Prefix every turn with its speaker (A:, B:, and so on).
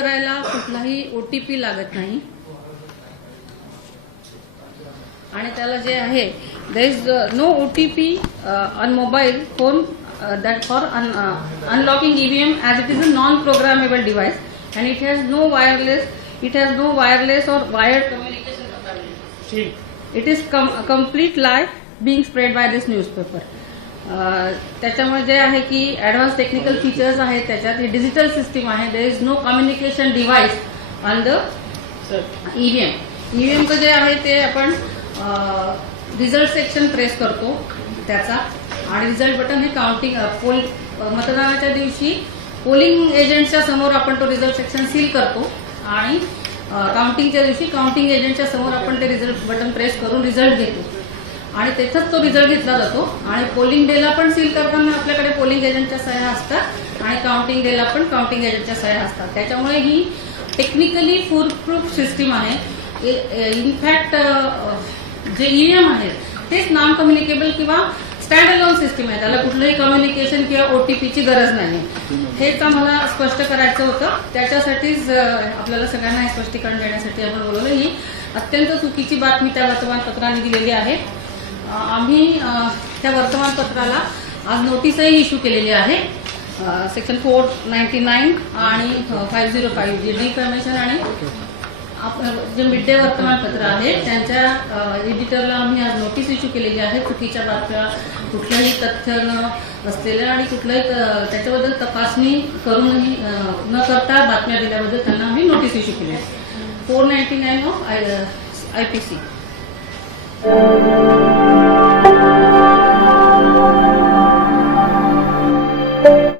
A: करायला कुठलाही ओ T P लागत नाही. आणि त्याला जे आहे there is no O T P on mobile phone that for unlocking EVM as it is a non programmable device and it has no wireless it has no wireless or wire communication it is completely being spread by this newspaper त्याच्यामुळे जे आहे की advance technical features आहेत त्याच्यात ही digital system आहे. There is no communication device on the EVM ईव्हीएमचं जे आहे ते आपण रिझल्ट सेक्शन प्रेस करतो त्याचा. आणि रिझल्ट बटन हे काउंटिंग पोल मतदानाच्या दिवशी पोलिंग एजंटच्या समोर आपण तो रिझल्ट सेक्शन सील करतो. आणि काउंटिंगच्या दिवशी काउंटिंग एजंटच्या समोर आपण ते रिझल्ट बटन प्रेस करून रिझल्ट घेतो. आणि त्याचाच तो रिझल्ट घेतला जातो. आणि पोलिंग डेला पण सील करताना आपल्याकडे पोलिंग एजंटच्या सह्या असतात आणि काउंटिंग डेला पण काउंटिंग एजंटच्या सह्या असतात. त्याच्यामुळे ही टेक्निकली फूल प्रूफ सिस्टीम आहे इनफॅक्ट जे ईएम आहेत तेच नॉन कम्युनिकेबल किंवा स्टँड अलोन सिस्टीम आहे. त्याला कुठलंही कम्युनिकेशन किंवा ओटीपीची गरज नाही. हेच आम्हाला स्पष्ट करायचं होतं. त्याच्यासाठीच आपल्याला सगळ्यांना हे स्पष्टीकरण देण्यासाठी आपण बोलवलं. ही अत्यंत चुकीची बातमी त्या वर्तमानपत्राने दिलेली आहे. आम्ही त्या वर्तमानपत्राला आज नोटीसही इश्यू केलेली आहे. सेक्शन फोर नाईन्टी नाईन आणि फाईव्ह झिरो फाईव्ह जे डिफॅमेशन आणि जे मिड डे वर्तमानपत्र आहे त्यांच्या एडिटरला आम्ही आज नोटीस इश्यू केलेली आहे. चुकीच्या बातम्या कुठल्याही तथ्य न असलेल्या आणि कुठल्याही त्याच्याबद्दल तपासणी करूनही न करता बातम्या दिल्याबद्दल त्यांना आम्ही नोटीस इश्यू केली आहे. Four ninety nine of I P C.